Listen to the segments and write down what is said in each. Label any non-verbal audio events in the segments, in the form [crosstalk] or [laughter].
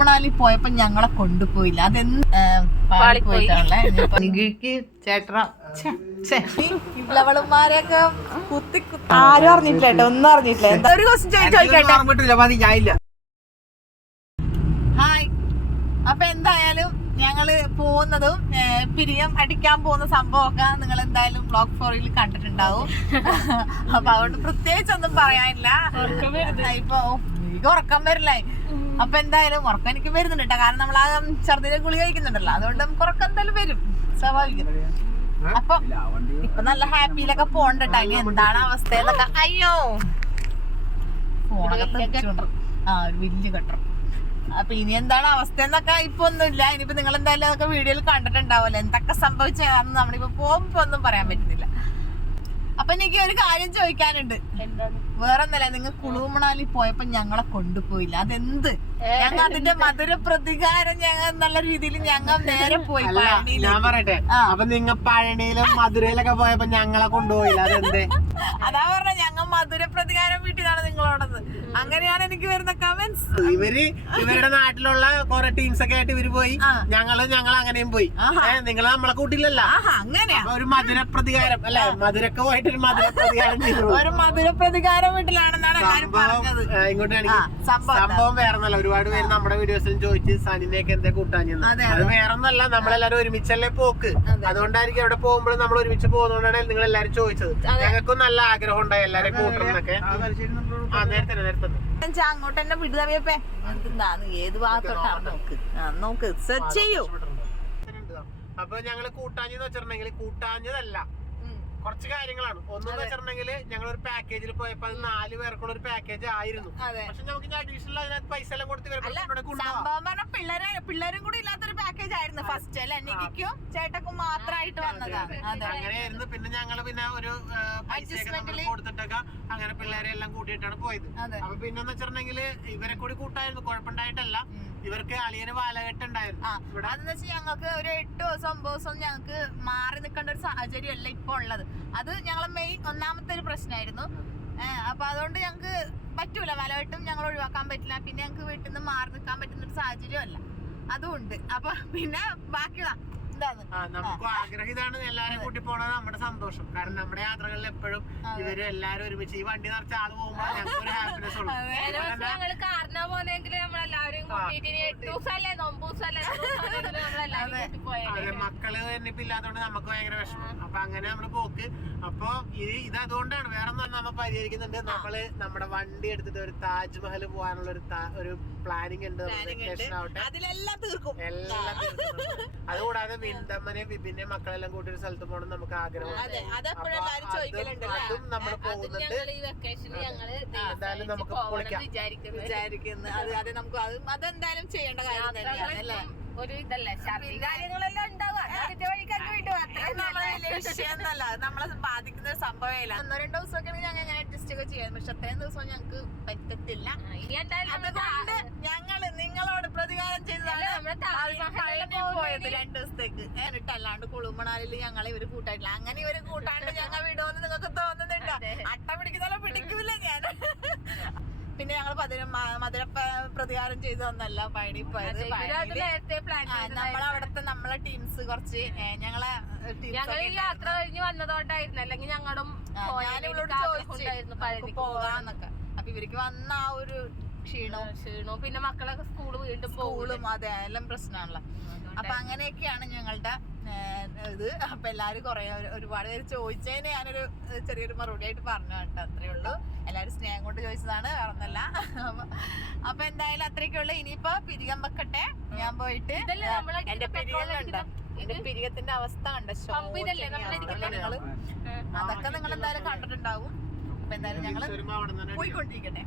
കുളുമണാലി പോയപ്പോ ഞങ്ങളെ കൊണ്ടുപോയില്ല അതെന്ത് പാളിപ്പോയിട്ടാണല്ലേ ചേട്ടറ ലവളന്മാരെയൊക്കെ കുത്തി കുത്തി ആരും അറിഞ്ഞിട്ടില്ല കേട്ടോ ഒന്നും അറിഞ്ഞിട്ടില്ല എന്താ ഒരു ക്വസ്റ്റ്യൻ ചോദിച്ചോട്ടെ ഹായ് അപ്പൊ എന്തായാലും ഞങ്ങൾ പോകുന്നതും പിരിയം അടിക്കാൻ പോകുന്ന സംഭവമൊക്കെ നിങ്ങൾ എന്തായാലും ബ്ലോക്ക് ഫോറിൽ കണ്ടിട്ടുണ്ടാവും അപ്പൊ അതുകൊണ്ട് പ്രത്യേകിച്ച് ഒന്നും പറയാനില്ല ഇപ്പൊ ഉറക്കം വരില്ലേ അപ്പൊ എന്തായാലും ഉറക്കം എനിക്ക് വരുന്നുണ്ട് കേട്ടോ കാരണം നമ്മൾ ആ ഛർദിലെ ഗുളി കഴിക്കുന്നുണ്ടല്ലോ. അതുകൊണ്ട് നമുക്ക് ഉറക്കം എന്തായാലും വരും. സ്വാഭാവികം. അപ്പൊ ഇപ്പൊ നല്ല ഹാപ്പിയിലൊക്കെ പോണ്ടട്ടോ ഇനി എന്താണ് അവസ്ഥ എന്നൊക്കെ അയ്യോ. ഫോണൊക്കെ ആ ഒരു വലിയ കട്ടർ. അപ്പൊ ഇനി എന്താണ് അവസ്ഥ എന്നൊക്കെ ഇപ്പൊ ഒന്നുമില്ല. ഇനിയിപ്പോ നിങ്ങൾ എന്തായാലും അതൊക്കെ വീഡിയോയിൽ കണ്ടിട്ടുണ്ടാവല്ലോ എന്തൊക്കെ സംഭവിച്ചതാണെന്ന് നമ്മളിപ്പോ പോകുമ്പോ ഒന്നും പറയാൻ പറ്റുന്നില്ല. അപ്പൊ എനിക്ക് ഒരു കാര്യം ചോദിക്കാനുണ്ട്. വേറെ ഒന്നല്ല നിങ്ങൾ കുളുമണാലി പോയപ്പോ ഞങ്ങളെ കൊണ്ടുപോയില്ല. അതെന്ത്? ഞങ്ങൾ അതിന്റെ മധുര പ്രതികാരം ഞങ്ങൾ നല്ല രീതിയിൽ ഞങ്ങൾ നേരെ പോയി. ഞാൻ പറയട്ടെ. അപ്പൊ നിങ്ങൾ പഴനിയിലും മധുരയിലൊക്കെ പോയപ്പോ ഞങ്ങളെ കൊണ്ടുപോയില്ല. അതെന്തേ? അതാ പറഞ്ഞ ഞങ്ങൾ മധുര പ്രതികാരം വീട്ടിലാണ് നിങ്ങളോടത്. അങ്ങനെയാണ് എനിക്ക് വരുന്ന കമന്റ്സ് ഇവർ ഇവരുടെ നാട്ടിലുള്ള കുറെ ടീംസ് ഒക്കെ ആയിട്ട് ഇവർ പോയി. ഞങ്ങൾ ഞങ്ങൾ അങ്ങനെയും പോയി. നിങ്ങൾ നമ്മളെ കൂട്ടില്ലല്ല? അങ്ങനെ ഒരു മധുര പ്രതികാരം അല്ലെ മധുരക്ക് പോയിട്ട് ഒരു മധുര പ്രതികാരം ഒരു മധുര പ്രതികാരം വീട്ടിലാണെന്നാണ് എല്ലാരും സംഭവം പറഞ്ഞത്. ഇങ്ങോട്ട് ആ, സംഭവം വേറെ സംഭവം വേറൊന്നല്ല. ഒരുപാട് പേര് നമ്മുടെ വീഡിയോസിൽ ചോദിച്ച് സനിനെയൊക്കെ എന്താ കൂട്ടാഞ്ഞത് അത് വേറൊന്നല്ല നമ്മളെല്ലാരും ഒരുമിച്ചല്ലേ പോക്ക്. അതെ. അതുകൊണ്ടായിരിക്കും അവിടെ പോകുമ്പോൾ നമ്മൾ ഒരുമിച്ച് പോകുന്നതുകൊണ്ടാണ് നിങ്ങൾ എല്ലാരും ചോദിച്ചത് ഞങ്ങൾക്കും നല്ല ആഗ്രഹം ഉണ്ടായി എല്ലാരും കൂട്ടുന്നൊക്കെ ആ നേരത്തെ നേരത്തെ അങ്ങോട്ട് തന്നെ വിടുതവിയപ്പേ ഏത് ഭാഗത്തോട്ടാ? നോക്ക്. നോക്ക്. സെർച്ച് ചെയ്യൂ. അപ്പൊ ഞങ്ങൾ കൂട്ടാഞ്ഞെന്ന് വെച്ചിട്ടുണ്ടെങ്കിൽ കൂട്ടാഞ്ഞതല്ല. കുറച്ച് കാര്യങ്ങളാണ്. ഒന്നെന്ന് വെച്ചിട്ടുണ്ടെങ്കിൽ ഞങ്ങൾ ഒരു പാക്കേജിൽ പോയപ്പോ അത് നാല് പേർക്കുള്ള ഒരു പാക്കേജ് ആയിരുന്നു. പക്ഷെ നമുക്ക് അഡീഷണൽ അതിനകത്ത് പൈസ എല്ലാം കൊടുത്ത് പിള്ളേരെ പിള്ളേരും കൂടി ഇല്ലാത്തൊരു പാക്കേജ് ആയിരുന്നു ഫസ്റ്റ് അല്ലെ? നിക്കും ചേട്ടക്കും മാത്രമായിട്ട് വന്നതാണ് അങ്ങനെയായിരുന്നു. പിന്നെ ഞങ്ങൾ പിന്നെ ഒരു പൈസ കൊടുത്തിട്ടൊക്കെ അങ്ങനെ പിള്ളേരെ എല്ലാം കൂട്ടിയിട്ടാണ് പോയത്. അപ്പൊ പിന്നെന്ന് വെച്ചിട്ടുണ്ടെങ്കിൽ ഇവരെ കൂടി കൂട്ടായിരുന്നു. കുഴപ്പമുണ്ടായിട്ടല്ല. ഇവർക്ക് അളിയന് വാലകെട്ടുണ്ടായിരുന്നു. അതെന്ന് വെച്ചാൽ ഞങ്ങൾക്ക് ഒരു എട്ട് ദിവസം ഒമ്പത് ദിവസം ഞങ്ങൾക്ക് മാറി നിൽക്കേണ്ട ഒരു സാഹചര്യം അല്ല ഇപ്പൊ ഉള്ളത്. അത് ഞങ്ങളെ മെയിൻ ഒന്നാമത്തെ ഒരു പ്രശ്നമായിരുന്നു അപ്പൊ അതുകൊണ്ട് ഞങ്ങൾക്ക് പറ്റൂല. വലവട്ടും ഞങ്ങൾ ഒഴിവാക്കാൻ പറ്റില്ല. പിന്നെ ഞങ്ങൾക്ക് വീട്ടിൽ നിന്ന് മാറി നിൽക്കാൻ പറ്റുന്ന ഒരു സാഹചര്യം അല്ല അതുകൊണ്ട് അപ്പൊ പിന്നെ ബാക്കിയുള്ള നമുക്ക് ആഗ്രഹം ഇതാണ് എല്ലാരും കൂട്ടി പോണത് നമ്മുടെ സന്തോഷം. കാരണം നമ്മുടെ യാത്രകളിൽ എപ്പോഴും ഇവർ എല്ലാരും ഒരുമിച്ച് ഈ വണ്ടി നിറച്ച ആൾ പോകുമ്പോൾ ഞങ്ങൾക്ക് ഒരു ഹാപ്പിനെസ് ഉള്ളു. അതെ. മക്കൾ തന്നെ ഇപ്പൊ ഇല്ലാത്തതുകൊണ്ട് നമുക്ക് ഭയങ്കര വിഷമം. അപ്പൊ അങ്ങനെ നമ്മൾ പോക്ക്. അപ്പൊ ഇത് ഇത് അതുകൊണ്ടാണ് വേറെ ഒന്നും നമ്മൾ പരിഹരിക്കുന്നുണ്ട് നമ്മൾ നമ്മുടെ വണ്ടി എടുത്തിട്ട് ഒരു താജ്മഹൽ പോകാനുള്ള ഒരു ഒരു പ്ലാനിങ് ഉണ്ട് അതിലെല്ലാം തീർക്കും. എല്ലാം. അതുകൂടാതെ വിന്തമ്മനെ വിപിന്റെ മക്കളെല്ലാം കൂട്ടി ഒരു സ്ഥലത്ത് പോകണം നമുക്ക് ആഗ്രഹമുണ്ട്. അതെ നമ്മൾ പോകുന്നുണ്ട്. എന്തായാലും നമുക്ക് വിചാരിക്കുന്നു. അത് നമുക്ക് അതെന്തായാലും ചെയ്യേണ്ട കാര്യം തന്നെയാണ് ഒരു ഇതല്ലേ കാര്യങ്ങളെല്ലാം ഉണ്ടാവും അത് അതിന്റെ വഴിക്കൊക്കെ വിട്ടു വിഷയമൊന്നുമല്ല. നമ്മളെ ബാധിക്കുന്ന ഒരു സംഭവമില്ല ഒന്നോ രണ്ടോ ദിവസമൊക്കെ ഞങ്ങൾ അങ്ങനെ അഡ്ജസ്റ്റ് ഒക്കെ ചെയ്യാം. പക്ഷെ അത്രയും ദിവസം ഞങ്ങൾക്ക് പറ്റത്തില്ല. അതുകൊണ്ട് ഞങ്ങൾ നിങ്ങളോട് പ്രതികാരം ചെയ്തതാണ് പോയത് രണ്ടു ദിവസത്തേക്ക്. എന്നിട്ട് അല്ലാണ്ട് കുളുമണാലിൽ ഞങ്ങളെ ഇവർ കൂട്ടായിട്ടില്ല. അങ്ങനെ ഇവർ കൂട്ടാണ്ട് ഞങ്ങൾ വിടുമെന്ന് നിങ്ങൾക്ക് തോന്നുന്നുണ്ടോ. അട്ട പിടിക്കുന്നല്ലോ പിടിക്കൂല. ഞാൻ പിന്നെ ഞങ്ങൾ മധുര പ്രതികാരം ചെയ്തു തന്നല്ല പഴനി പോയത്. അതെ, അവിടുത്തെ നമ്മളെ ടീംസ് കുറച്ച് ഞങ്ങളെ ഞങ്ങൾ യാത്ര കഴിഞ്ഞ് വന്നതോണ്ടായിരുന്നു. അല്ലെങ്കിൽ ഞങ്ങളും പോകാന്നൊക്കെ. അപ്പൊ ഇവർക്ക് വന്ന ആ ഒരു ക്ഷീണവും ക്ഷീണവും. പിന്നെ മക്കളൊക്കെ സ്കൂൾ വീണ്ടും സ്കൂളും അതെ എല്ലാം പ്രശ്നമാണല്ലോ അപ്പൊ അങ്ങനെയൊക്കെയാണ് ഞങ്ങളുടെ ഇത് അപ്പൊ എല്ലാരും കുറെ ഒരു- ഒരുപാട് പേര് ചോദിച്ചതിന് ഞാനൊരു ചെറിയൊരു മറുപടി ആയിട്ട് പറഞ്ഞു കേട്ടോ അത്രേ ഉള്ളൂ. എല്ലാരും സ്നേഹം കൊണ്ട് ചോദിച്ചതാണ് വേറൊന്നല്ല. അപ്പൊ- എന്തായാലും അത്രയൊക്കെ ഉള്ളു. ഇനിയിപ്പോ പിരികം വെക്കട്ടെ. ഞാൻ പോയിട്ട് എന്റെ പിരികത്തിന്റെ അവസ്ഥ അതൊക്കെ നിങ്ങൾ എന്തായാലും കണ്ടിട്ടുണ്ടാവും. അപ്പൊ എന്തായാലും ഞങ്ങൾ പോയിക്കൊണ്ടിരിക്കട്ടെ.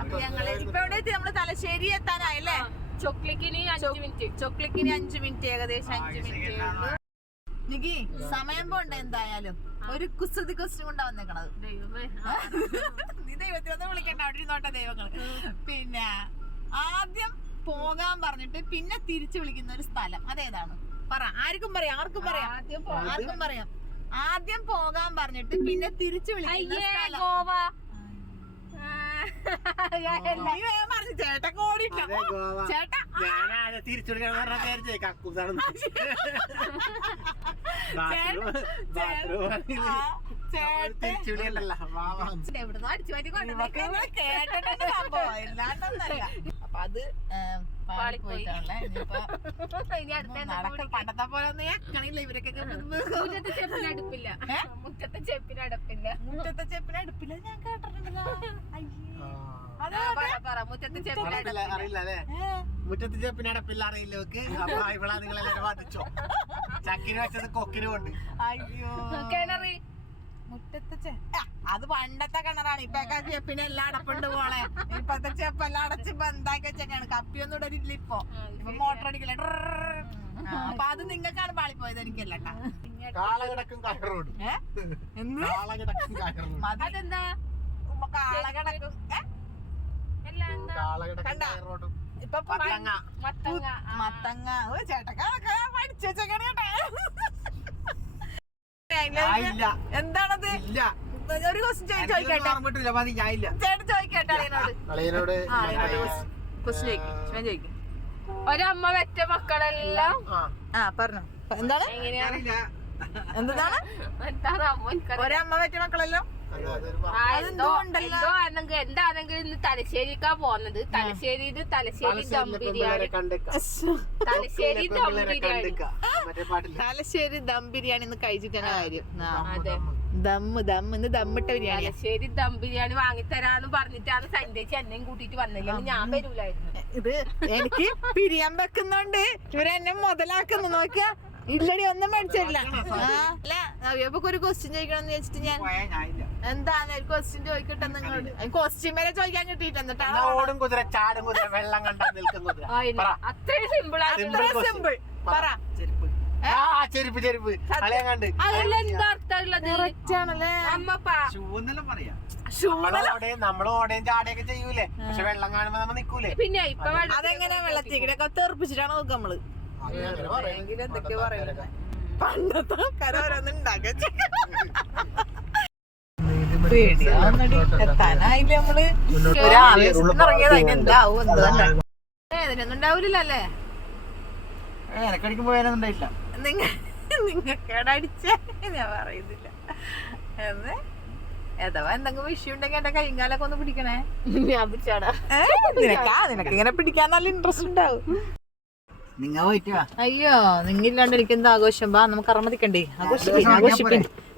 അപ്പൊ ഞങ്ങൾ ഇപ്പൊ എവിടെ എത്തി? നമ്മൾ തലശ്ശേരി എത്താനായല്ലേ? ചൊക്ലിക്കിനി അഞ്ച് മിനിറ്റ്. ചൊക്ലിക്കിന് അഞ്ചു മിനിറ്റ് ഏകദേശം അഞ്ച് മിനിറ്റ് നികി സമയം പോണ്ട എന്തായാലും. ഒരു കുസൃതി ക്വസ്റ്റ്യൻ കൊണ്ടാ വന്നേക്കണത്. [laughs] നീ ദൈവത്തിനൊന്നും വിളിക്കണ്ട അവിടെ ഇരുന്നോട്ടെ ദൈവങ്ങൾ പിന്നെ ആദ്യം പോകാൻ പറഞ്ഞിട്ട് പിന്നെ തിരിച്ചു വിളിക്കുന്ന ഒരു സ്ഥലം. അതേതാണ്? പറ ആർക്കും പറയാം ആർക്കും പറയാം. ആദ്യം ആർക്കും പറയാം. ആദ്യം പോകാൻ പറഞ്ഞിട്ട് പിന്നെ തിരിച്ചു വിളിക്കുന്ന ഗോവ. [laughs] നീ വേഗം പറ, ചേട്ടൻ ഗോവ. ചേട്ടാ ഞാനാകെ തിരിച്ചുകൊടുക്കണം പറഞ്ഞ വിചാരിച്ചേ ഇവൾ കേട്ടിട്ടുണ്ട് സംഭവം. ഇല്ലാണ്ടൊന്നല്ല. അപ്പൊ അത് പാളിപ്പോയി. പോയിട്ടാണല്ലേ? ഇനിയിപ്പോ ഇനി അടുത്ത എന്താ നടക്ക കൂടി? പണ്ടത്തെ പോലെ ഒന്നും ഏക്കണില്ല. ഇവരൊക്കെ മുറ്റത്തെ ചെപ്പിന് അടുപ്പില്ല? മുറ്റത്തെ ചെപ്പിന് അടുപ്പില്ല. മുറ്റത്തെ ചെപ്പിന് അടുപ്പില്ല. ഞാൻ കേട്ടിട്ടുണ്ടല്ലോ. അയ്യേ. അറിയില്ല അല്ലേ? മുറ്റത്ത് ചെപ്പിന് അടപ്പില്ല അറിയില്ല ഓക്ക് അപ്പൊ നിങ്ങൾ നിങ്ങളെല്ലാരും വാദിച്ചോ ചക്കിന് വെച്ചത് കൊക്കിനും ഉണ്ട്. അയ്യോ. കിണറ്. മുറ്റത്തെ ചെ അത് പണ്ടത്തെ കിണറാണ്. ഇപ്പൊക്കെ ചെപ്പിന് എല്ലാം അടപ്പുണ്ട് പോണെ ഇപ്പത്തെ ചെപ്പ് എല്ലാം അടച്ച് ബന്ധാക്കി വെച്ചേക്കാണ് കപ്പിയൊന്നും ഇടരില്ല ഇപ്പൊ. ഇപ്പൊ മോട്ടർ അടിക്കില്ല? അപ്പൊ അത് നിങ്ങൾക്കാണ് പാളിപ്പോയത് എനിക്കല്ല കാളകിടക്കും അതെന്താ? കാളകിടക്കും. കണ്ടാ? ഇപ്പൊ മത്തങ്ങ. ഓ പഠിച്ചു [laughs] എന്താണത്? ഇല്ല. ഒരു ക്വസ്റ്റ്യൻ ചോദിക്കട്ടെ? ചേട്ടൻ ചോദിക്കട്ടെ അളിയനോട്? അളിയനോട് ആ, അളിയനോട് ക്വസ്റ്റ്യൻ ചോദിക്കും. ഞാൻ ചോദിക്കും. ഒരമ്മ വെറ്റ മക്കളെല്ലാം. ആ. ആ പറഞ്ഞു. എന്താണ്? എന്താണ്. ഒരമ്മ വെറ്റ മക്കളല്ലോ? ഇന്ന് തലശ്ശേരിക്കാ പോന്നത്. തലശ്ശേരി തലശ്ശേരി ദം ബിരിയാണി. തലശ്ശേരി ദം ബിരിയാണി. തലശ്ശേരി ദം ബിരിയാണി ഇന്ന് കഴിച്ചിട്ടാണ് കാര്യം. ദമ്മ് ദം ഇന്ന് ദമ്മിട്ട ബിരിയാണി തലശ്ശേരി ദം ബിരിയാണി വാങ്ങിത്തരാന്ന് പറഞ്ഞിട്ടാണ് സന്ധ്യച്ച് എന്നെയും കൂട്ടിട്ട് വന്നില്ല ഞാൻ വരൂലായിരുന്നു. ഇത് എനിക്ക് പിരിയാൻ വെക്കുന്നുണ്ട് ഇവരെന്നെ മുതലാക്കുന്നു. നോക്കിയ ഇല്ലടി ഒന്നും മേടിച്ചില്ല ആ, അല്ല നവ്യപ്പൊക്കെ ഒരു ക്വസ്റ്റ്യൻ ചോദിക്കണം എന്ന് വെച്ചിട്ട് ഞാൻ. എന്താണ്? ക്വസ്റ്റ്യൻ ചോദിക്കട്ടെ നിങ്ങളോട്. ക്വസ്റ്റ്യൻ വരെ ചോദിക്കാൻ കിട്ടിയിട്ട് എന്നിട്ടാണ് ഓടും കുതിര ചാടും കുതിര വെള്ളം കണ്ടാ നിൽക്കും കുതിര. ആ, ഇല്ല. പറ. അത്രയും സിമ്പിൾ ആയിട്ടുള്ള സിമ്പിൾ പറ. ചെരുപ്പ്. ആ ചെരുപ്പ് ഷൂ നമ്മളോടെ നമ്മൾ ഓടയും ചാടയൊക്കെ ചെയ്യൂലേ? പക്ഷെ വെള്ളം കാണുമ്പോ നമ്മ നിക്കൂലേ? പിന്നെ അതെങ്ങനെ വെള്ളത്തിക്കിടൊക്കെ തെറിപ്പിച്ചിട്ടാണ് നോക്കുക നമ്മൾ? പണ്ടത്തെ ആൾക്കാർ ഓരോന്ന് ഉണ്ടാക്കി [laughs] പേടിയാവുന്നടി എത്താനായില്ലേ നമ്മൾ? ഒരു ആവേശത്തിന് ഇറങ്ങിയത് അതിന് എന്താവും എന്തോ വേദനയൊന്നും ഉണ്ടാവൂലല്ലോ അല്ലേ? എനക്കടിക്കും പോയാലൊന്നുണ്ടായില്ല നിങ്ങ നിങ്ങക്കേടെ അടിച്ച ഞാൻ പറയുന്നില്ല. എന്ന്? അഥവാ എന്തെങ്കിലും വിഷയം ഉണ്ടെങ്കിൽ എന്റെ കൈകാലൊക്കെ ഒന്ന് പിടിക്കണേ. നിനക്കാ നിനക്ക് ഇങ്ങനെ പിടിക്കാൻ നല്ല ഇൻട്രസ്റ്റ് ഉണ്ടാവും. അയ്യോ നിങ്ങില്ലാണ്ട് എനിക്ക് എന്താ ആഘോഷം. വാ നമുക്ക് അറമതിക്കണ്ടേ? ആഘോഷിക്കേ ആഘോഷിപ്പിക്കും ആ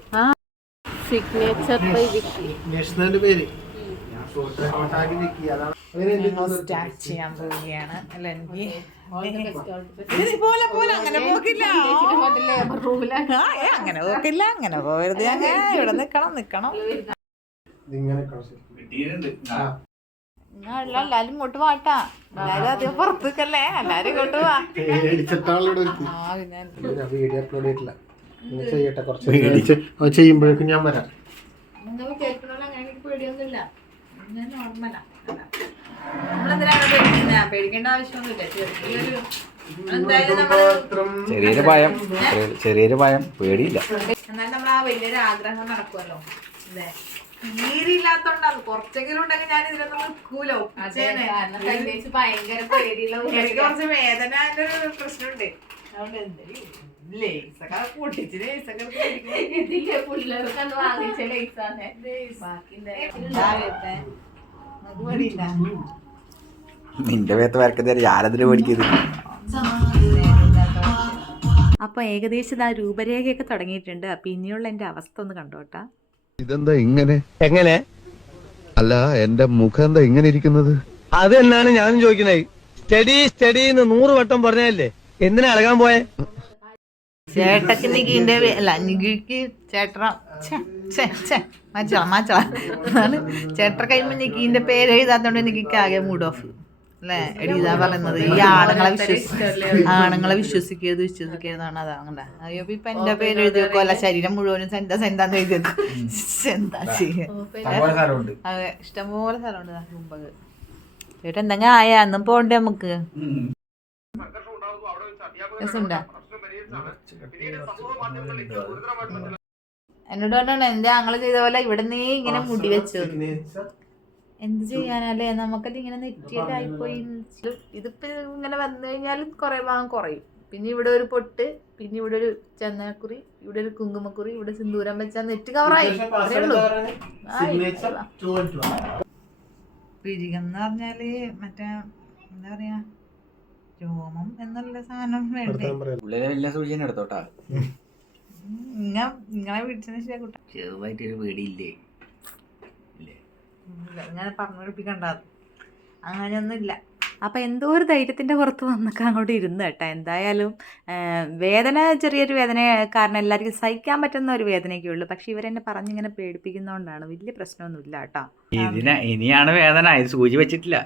സിഗ്നേച്ചർ ബൈ വിക്കി. നേഷണലിന്റെ പേര്. ഞങ്ങൾ സ്റ്റാർട്ട് ചെയ്യാൻ പോവുകയാണ്. അല്ല എനിക്ക്? പോലെ പോലെ അങ്ങനെ പോകില്ല അങ്ങനെ പോക്കില്ല അങ്ങനെ പോകരുത് അങ്ങനെ ഇവിടെ നിക്കണം നിക്കണം. എല്ലാരും ഇങ്ങോട്ട് വാട്ടാ. എല്ലാരും അധികം പുറത്തേക്കല്ലേ? എല്ലാരും ഇങ്ങോട്ട് വാ. പേടിച്ചിട്ടാണല്ലോ ആ ഞാൻ വീഡിയോ അപ്ലോഡ് ചെയ്തിട്ടില്ല. നിങ്ങൾ ചെയ്യട്ടെ കുറച്ച് പേടിച്ച് അത് ചെയ്യുമ്പോഴേക്കും ഞാൻ വരാം. ചെറിയൊരു ഭയം. ചെറിയ- ചെറിയൊരു ഭയം. പേടിയില്ല. എന്നാലും നമ്മൾ ആ വലിയൊരു ആഗ്രഹം നടക്കുമല്ലോ. അല്ലേ? നീരില്ലാത്തോണ്ടാണ് കുറച്ചെങ്കിലും ഉണ്ടെങ്കിൽ ഞാൻ ഇതിലൊന്നും നിൽക്കൂലോ. എനിക്ക് കുറച്ച് വേദന പ്രശ്നമുണ്ട്. അതുകൊണ്ട് എന്തെങ്കിലും ലേസൊക്കെ പൊട്ടിച്ച് ലേസൊക്കെ. ഇതില്ലേ പിള്ളേർക്ക് വാങ്ങിച്ച ലേസാണ് ബാക്കി. നിന്റെ വേത്ത് വരക്കുന്നേരം ഞാനതിന് പേടിക്കുന്നത് അപ്പോൾ ഏകദേശം ആ രൂപരേഖയൊക്കെ തുടങ്ങിയിട്ടുണ്ട്. അപ്പൊ ഇനിയുള്ള എന്റെ അവസ്ഥ ഒന്ന് കണ്ടോട്ടാ. ഇതെന്താ ഇങ്ങനെ? എങ്ങനെ? അല്ല എന്റെ മുഖം എന്താ ഇങ്ങനെ ഇരിക്കുന്നത്? അത് തന്നെയാണ് ഞാനും ചോദിക്കുന്നത്. സ്റ്റഡി സ്റ്റഡി എന്ന് നൂറ് വട്ടം പറഞ്ഞല്ലേ എന്തിനാ ഇളകാൻ പോയെ? ചേട്ടക്ക് നികിന്റെ അല്ല നികിക്ക് ചേട്ടറ മാച്ചള മാച്ചള അതാണ്. ചേട്ടർ കഴിയുമ്പോൾ നിക്കിന്റെ പേര് എഴുതാത്തോണ്ട് നിക്കിക്ക് ആകെ മൂഡ് ഓഫ് അല്ലേ? എഴുതാ പറയുന്നത്. ഈ ആണുങ്ങളെ വിശ്വസി ആണുങ്ങളെ വിശ്വസിക്കരുത് വിശ്വസിക്കരുതാണ് അതാ അങ്ങനെ അയ്യോ ഇപ്പൊ എന്റെ പേര് എഴുതി വെക്കോ അല്ല ശരീരം മുഴുവനും സെന്താ സെന്താന്ന് എഴുതിയത് എന്താ ചെയ്യാ? സ്ഥലമുണ്ട്. അതെ ഇഷ്ടംപോലെ സ്ഥലമുണ്ട്. മുമ്പ് ചേട്ടാ എന്തെങ്കിലും ആയാ? അന്നും പോണ്ടേ നമുക്ക്? എന്നോട് പറഞ്ഞാണ് എന്താ ആങ്ങൾ ചെയ്ത പോലെ ഇവിടെ നീ ഇങ്ങനെ മുടി വെച്ചു? എന്ത് ചെയ്യാനല്ലേ നമുക്കത് ഇങ്ങനെ നെറ്റിയിലായിപ്പോയി. ഇതിപ്പോ ഇങ്ങനെ വന്നു കഴിഞ്ഞാൽ കുറെ ഭാഗം കുറയും. പിന്നെ ഇവിടെ ഒരു പൊട്ട് പിന്നെ ഇവിടെ ഒരു ചന്ദനക്കുറി ഇവിടെ ഒരു കുങ്കുമക്കുറി ഇവിടെ സിന്ദൂരം വെച്ചാൽ നെറ്റ് കവറായി. പിരികം എന്ന് പറഞ്ഞാൽ മറ്റേ എന്താ പറയാ? രോമം എന്നുള്ള സാധനം വേണ്ടേ? വലിയ സൂചന എടുത്തോട്ടാ. ഇങ്ങ ഇങ്ങനെ വീട്ടിന് ചെറുതായിട്ടൊരു പേടിയില്ലേ? ഇല്ലേ? ഇങ്ങനെ പറഞ്ഞു പഠിപ്പിക്കണ്ട അങ്ങനെയൊന്നുമില്ല. അപ്പം എന്തോ ഒരു ധൈര്യത്തിന്റെ പുറത്ത് വന്നൊക്കെ അങ്ങോട്ട് ഇരുന്ന് കേട്ടോ. എന്തായാലും വേദന ചെറിയൊരു വേദന കാരണം എല്ലാവർക്കും സഹിക്കാൻ പറ്റുന്ന ഒരു വേദനയൊക്കെ ഉള്ളൂ. പക്ഷേ ഇവരെന്നെ പറഞ്ഞിങ്ങനെ പേടിപ്പിക്കുന്നതുകൊണ്ടാണ് വലിയ പ്രശ്നമൊന്നുമില്ല കേട്ടോ. ഇതിന് ഇനിയാണ് വേദന. ഇത് സൂചി വെച്ചിട്ടില്ല.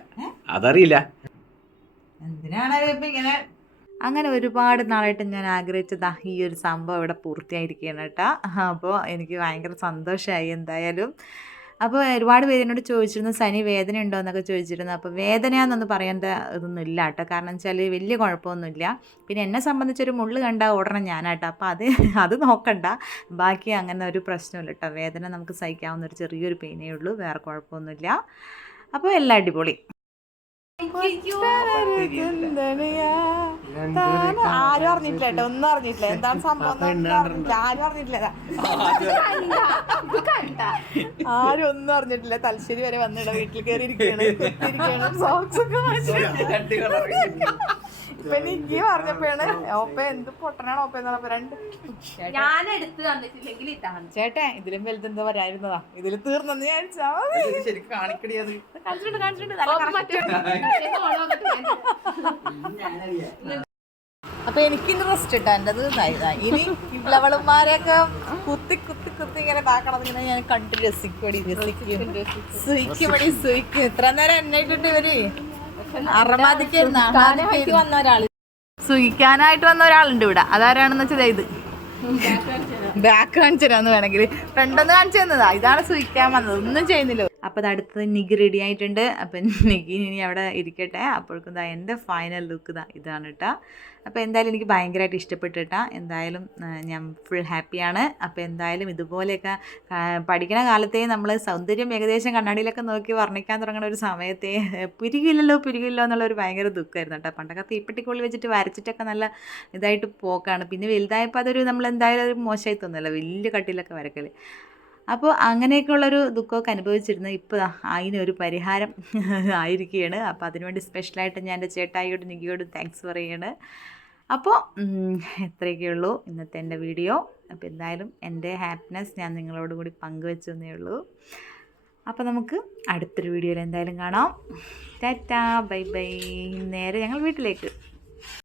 അതറിയില്ല. എന്തിനാണ് ഇങ്ങനെ? അങ്ങനെ ഒരുപാട് നാളായിട്ട് ഞാൻ ആഗ്രഹിച്ചതാ ഈ ഒരു സംഭവം ഇവിടെ പൂർത്തിയായിരിക്കുകയാണ് കേട്ടോ. അപ്പോൾ എനിക്ക് ഭയങ്കര സന്തോഷമായി എന്തായാലും. അപ്പോൾ ഒരുപാട് പേര് എന്നോട് ചോദിച്ചിരുന്നു സനി വേദന ഉണ്ടോ? എന്നൊക്കെ ചോദിച്ചിരുന്നു. അപ്പോൾ വേദനയാണെന്നൊന്നും പറയേണ്ട ഇതൊന്നും ഇല്ല കേട്ടോ. കാരണം വെച്ചാൽ വലിയ കുഴപ്പമൊന്നുമില്ല. പിന്നെ എന്നെ സംബന്ധിച്ചൊരു മുള്ള് കണ്ട ഓടണം ഞാനാട്ടോ. അപ്പോൾ അത് [laughs] അത് നോക്കണ്ട. ബാക്കി അങ്ങനെ ഒരു പ്രശ്നമില്ല കേട്ടോ. വേദന നമുക്ക് സഹിക്കാവുന്ന ഒരു ചെറിയൊരു പെയിനേ ഉള്ളൂ. വേറെ കുഴപ്പമൊന്നുമില്ല. അപ്പോൾ എല്ലാം അടിപൊളി. ആരും അറിഞ്ഞിട്ടില്ല കേട്ടോ. ഒന്നും അറിഞ്ഞിട്ടില്ല. എന്താണ് സംഭവം. ആരും അറിഞ്ഞിട്ടില്ല. ആരും ഒന്നും അറിഞ്ഞിട്ടില്ല. തലശ്ശേരി വരെ വന്നിട വീട്ടിൽ കയറി ഇരിക്കുകയാണ് സോക്സ് ഒക്കെ മാറ്റി. ഇപ്പൊ നിക്കി പറഞ്ഞപ്പോഴാണ് ഓപ്പ എന്ത് പൊട്ടനാണ് ഓപ്പ എന്ന് പറഞ്ഞപ്പോ രണ്ട് ഞാൻ എടുത്ത് തന്നിട്ടില്ലെങ്കിൽ ഇതാണ്. ചേട്ടൻ ഇതിലും വലുതെന്താ പറയായിരുന്നതാ ഇതിൽ തീർന്നെന്ന് വിചാരിച്ചാ. ശരിക്കും കാണിച്ചിട്ടുണ്ട് കാണിച്ചിട്ടുണ്ട്. [laughs] അപ്പൊ എനിക്കിന്ന് റെസ്റ്റ് ഇട്ടാ. എന്റെ ഇതായി. ഇനി ഇവളവളന്മാരെയൊക്കെ കുത്തി കുത്തി കുത്തി ഇങ്ങനെ ഇതാക്കണത് ഇങ്ങനെ ഞാൻ കണ്ട് രസിക്കുമടി രസിക്കും. സുയിക്കുമടി സുയിക്കും ഇത്ര നേരം എന്നെ ഇട്ടിട്ട് ഇവർ? അറമാദിക്കായിട്ട് വന്ന ഒരാൾ. സുഖിക്കാനായിട്ട് വന്ന ഒരാളുണ്ട് ഇവിടെ. അതാരാണെന്ന് വെച്ചാൽ ഇത്. ബാക്ക് കാണിച്ചു തരാന്ന് വേണമെങ്കിൽ. ഫ്രണ്ടൊന്ന് കാണിച്ചു തന്നതാ. ഇതാണ് സുഖിക്കാൻ വന്നത്. ഒന്നും ചെയ്യുന്നില്ല. അപ്പോൾ അടുത്തത് നിഗി റെഡി ആയിട്ടുണ്ട്. അപ്പം [laughs] നിഗി ഇനി അവിടെ ഇരിക്കട്ടെ. അപ്പോഴേക്കും ഇതാ എന്റെ ഫൈനൽ ലുക്ക് ഇതാ ഇതാണ് കേട്ടോ അപ്പോൾ എന്തായാലും എനിക്ക് ഭയങ്കരമായിട്ട് ഇഷ്ടപ്പെട്ടു കേട്ടോ എന്തായാലും ഞാൻ ഫുൾ ഹാപ്പിയാണ് അപ്പോൾ എന്തായാലും ഇതുപോലെയൊക്കെ പഠിക്കണ കാലത്തേ നമ്മൾ സൗന്ദര്യം ഏകദേശം കണ്ണാടിയിലൊക്കെ നോക്കി വർണിക്കാൻ തുടങ്ങുന്ന ഒരു സമയത്തെ പുരികില്ലല്ലോ പുരികില്ലോ എന്നുള്ളൊരു ഭയങ്കര ദുഃഖമായിരുന്നു കേട്ടോ പണ്ടൊക്കെ തീപ്പെട്ടിക്കുള്ളിൽ വെച്ചിട്ട് വരച്ചിട്ടൊക്കെ നല്ല ഇതായിട്ട് പോക്കാണ്. പിന്നെ വലുതായപ്പോൾ അതൊരു നമ്മൾ എന്തായാലും ഒരു മോശമായി തോന്നുന്നില്ല. വലിയ കട്ടിലൊക്കെ വരക്കൽ അപ്പോൾ അങ്ങനെയൊക്കെയുള്ളൊരു ദുഃഖമൊക്കെ അനുഭവിച്ചിരുന്നു. ഇപ്പോൾ അതിനൊരു പരിഹാരം [laughs] ആയിരിക്കുകയാണ്. അപ്പോൾ അതിനുവേണ്ടി സ്പെഷ്യലായിട്ട് ഞാൻ എന്റെ ചേട്ടായിയോട് നികിയോടും താങ്ക്സ് പറയുകയാണ്. അപ്പോൾ എത്രയൊക്കെ ഉള്ളൂ ഇന്നത്തെ എന്റെ വീഡിയോ. അപ്പോൾ എന്തായാലും എന്റെ ഹാപ്പിനെസ് ഞാൻ നിങ്ങളോട് കൂടി പങ്കുവെച്ചെന്നേ ഉള്ളൂ. അപ്പോൾ നമുക്ക് അടുത്തൊരു വീഡിയോയിൽ എന്തായാലും കാണാം. ടാറ്റാ ബൈ ബൈ നേരെ ഞങ്ങൾ വീട്ടിലേക്ക്.